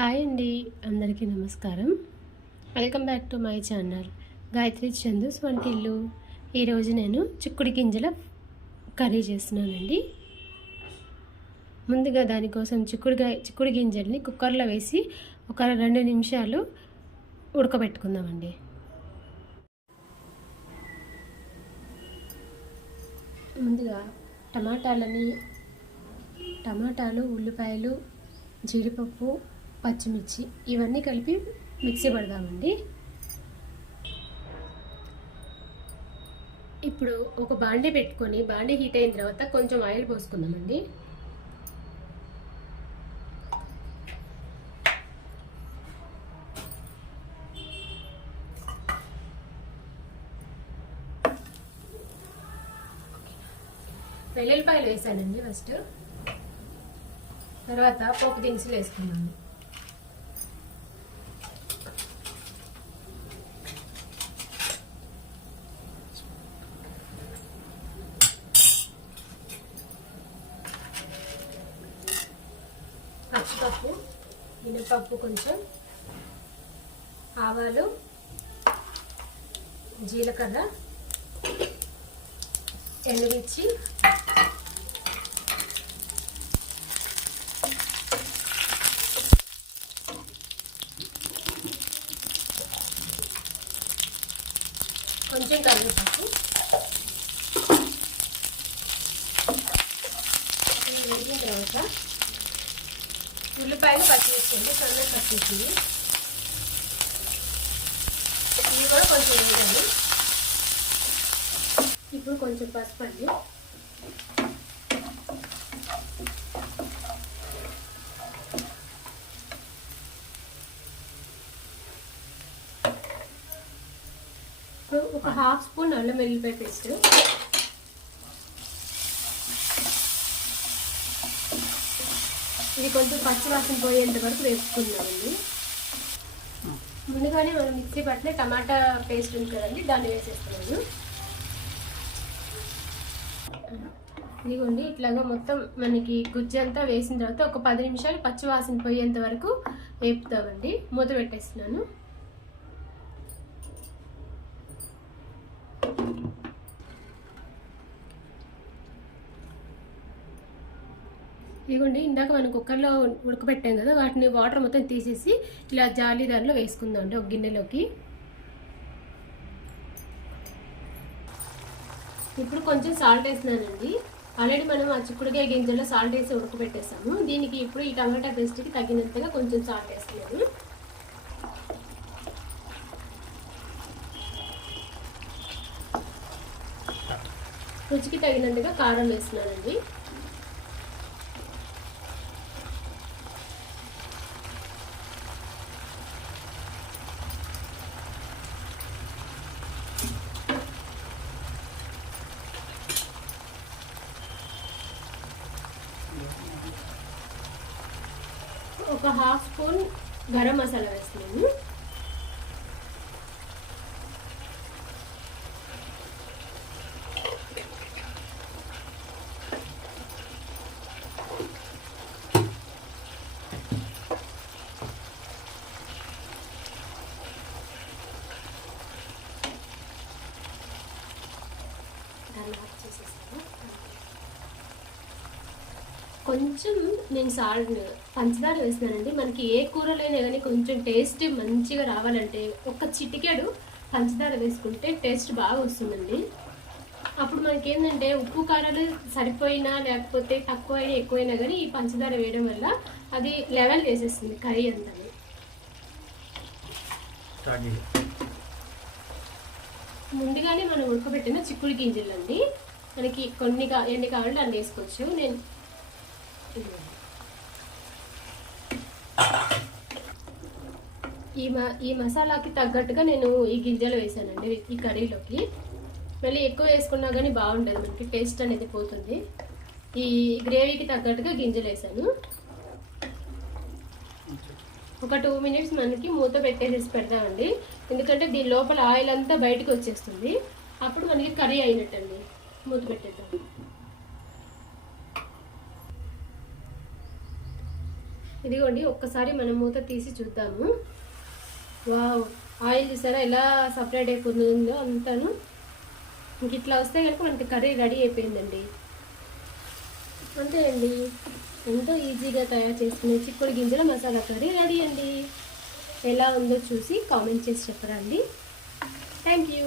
Hi అండి, అందరికీ నమస్కారం. Welcome back to my channel Gayatri Chandu's వంటిల్లు. ఈరోజు నేను చిక్కుడు గింజల కర్రీ చేస్తున్నానండి. ముందుగా దానికోసం చిక్కుడు గింజల్ని కుక్కర్లో వేసి ఒక 2 నిమిషాలు ఉడకబెట్టుకుందామండి. ముందుగా టమాటాలు, ఉల్లిపాయలు, జీడిపప్పు, పచ్చిమిర్చి ఇవన్నీ కలిపి మిక్సీ పడదామండి. ఇప్పుడు ఒక బాండీ పెట్టుకొని బాండీ హీట్ అయిన తర్వాత కొంచెం ఆయిల్ పోసుకుందామండి. వెల్లుల్లిపాయలు వేసానండి ఫస్ట్. తర్వాత పోపు దినుసులు వేసుకున్నాను. పచ్చిపప్పు, మినపప్పు, కొంచెం ఆవాలు, జీలకర్ర, ఎండుమిర్చి, కొంచెం కరివేపాకు. వేగిన తర్వాత ఉల్లిపాయలు పచ్చిమిర్చి సన్నగా కట్ చేసింది ఇవి కూడా కొంచెం వేయాలి. ఇప్పుడు కొంచెం పసుపు అండి. ఒక 1/2 స్పూన్ అల్లం వెల్లుల్లిపాయ పేస్ట్, ఇది కొంచెం పచ్చివాసన పోయేంత వరకు వేసుకుందామండి. ముందుగానే మనం మిక్సీ పట్టిన టమాటా పేస్ట్ ఉంది కదండి, దాన్ని వేసేస్తున్నాను. ఇదిగోండి, ఇట్లాగా మొత్తం మనకి గుజ్జు అంతా వేసిన తర్వాత ఒక 10 నిమిషాలు పచ్చివాసన పోయేంత వరకు వేపుతామండి. మూత పెట్టేస్తున్నాను. ఇదిగోండి, ఇందాక మనం కుక్కర్లో ఉడకబెట్టాం కదా, వాటిని వాటర్ మొత్తం తీసేసి ఇలా జాలి దానిలో వేసుకుందాం అండి ఒక గిన్నెలోకి. ఇప్పుడు కొంచెం సాల్ట్ వేస్తున్నానండి. ఆల్రెడీ మనం ఆ చిక్కుడుకాయ గింజల్లో సాల్ట్ వేసి ఉడకబెట్టేసాము. దీనికి ఇప్పుడు ఈ టమాటా పేస్ట్కి తగినంతగా కొంచెం సాల్ట్ వేస్తున్నాను. రుచికి తగినంతగా కారం వేస్తున్నానండి. ఒక 1/2 స్పూన్ గరం మసాలా వేస్తున్నాను. కొంచెం నేను పంచదార వేస్తున్నానండి. మనకి ఏ కూరలైనా కానీ కొంచెం టేస్ట్ మంచిగా రావాలంటే ఒక చిటికెడు పంచదార వేసుకుంటే టేస్ట్ బాగా వస్తుందండి. అప్పుడు మనకి ఏంటంటే ఉప్పు కారాలు సరిపోయినా లేకపోతే తక్కువైనా ఎక్కువైనా కానీ ఈ పంచదార వేయడం వల్ల అది లెవెల్ వేసేస్తుంది కర్రీ అంతా. ముందుగానే మనం ఉడకబెట్టిన చిక్కుడు గింజలు అండి. మనకి ఎన్ని కావాలంటే అన్ని వేసుకోవచ్చు. నేను ఈ మసాలాకి తగ్గట్టుగా నేను ఈ గింజలు వేసానండి ఈ కర్రీలోకి. మళ్ళీ ఎక్కువ వేసుకున్నా కానీ బాగుంటుంది, మనకి టేస్ట్ అనేది పోతుంది. ఈ గ్రేవీకి తగ్గట్టుగా గింజలు వేసాను. ఒక 2 మినిట్స్ మనకి మూత పెట్టేసి పెడతామండి. ఎందుకంటే దీని లోపల ఆయిల్ అంతా బయటకు వచ్చేస్తుంది. అప్పుడు మనకి కర్రీ అయినట్టండి. మూత పెట్టేద్దాం. ఇదిగోండి ఒక్కసారి మనం మూత తీసి చూద్దాము. వావ్, ఆయిల్ చూసారా ఎలా సపరేట్ అయిపోతుందో అంతాను. ఇంక ఇట్లా వస్తే కనుక మనకి కర్రీ రెడీ అయిపోయిందండి. అంతే అండి, ఎంతో ఈజీగా తయారు చేసుకునే చిక్కుడు గింజల మసాలా కర్రీ రెడీ అండి. ఎలా ఉందో చూసి కామెంట్ చేసి చెప్పరా అండి. Thank you.